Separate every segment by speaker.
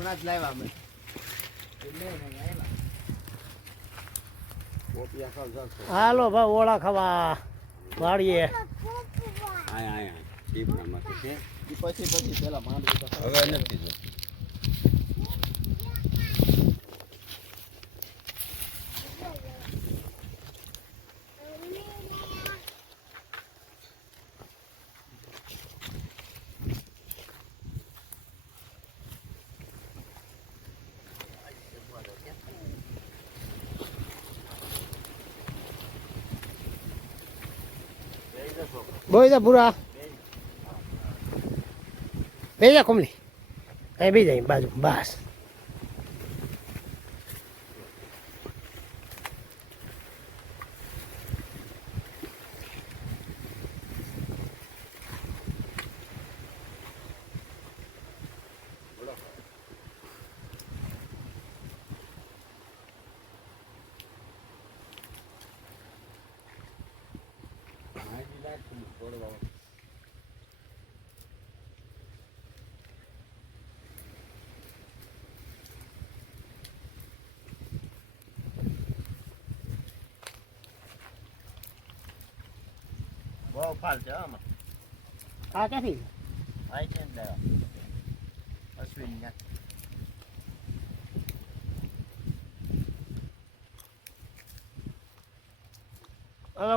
Speaker 1: હમણાં જ લાવ્યા અમે.
Speaker 2: હાલો ભાઈ ઓળા ખાવા વાળીએ.
Speaker 1: પછી પછી પેલા માંડવી.
Speaker 3: હવે નથી
Speaker 2: બોઈ જા પૂરા બે જા કમલી. અહીં બી જાય બાજુ. બસ.
Speaker 1: બહુ ફાલ છે આમાં.
Speaker 2: આ ક્યાંથી?
Speaker 1: આઈ છે ને લાવ્યા અશ્વિન ને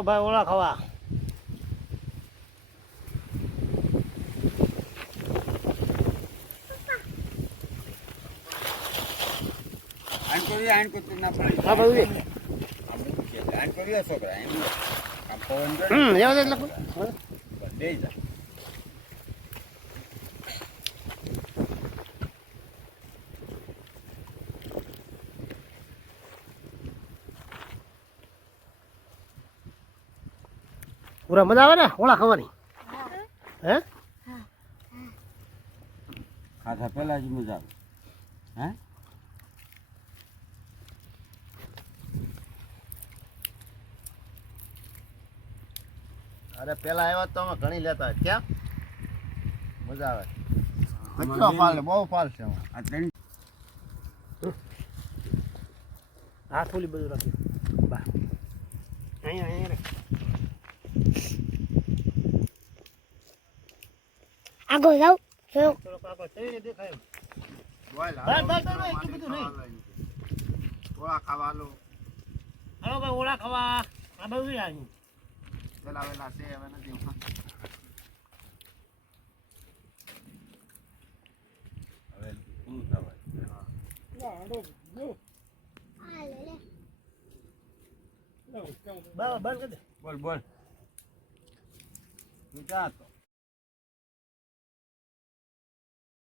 Speaker 2: ભાઈ ઓળા ખાવા. હા ભાઈ હમ એટલે. પૂરા મજા આવે ને? ઓળા ખાવાની. હે.
Speaker 3: ખાધા પહેલા જ મજા આવે. હે?
Speaker 1: અરે પેલા આવ્યા તો અમે ઘણી લેતા. ક્યાં? મજા આવે. કેટલો ફાલ બહુ ફાલ છે
Speaker 3: આ ત્રણ
Speaker 2: હાથ ઓલી બધું રાખ્યું બા. અહીંયા અહીંયા
Speaker 4: આગળ.
Speaker 1: થોડા ખાવા લો
Speaker 2: ઓળા ખાવા. આ બધું આવ્યું
Speaker 1: પેલા વેલા છે હવે નથી
Speaker 3: હવે શું થવાય બોલ બોલ જા તો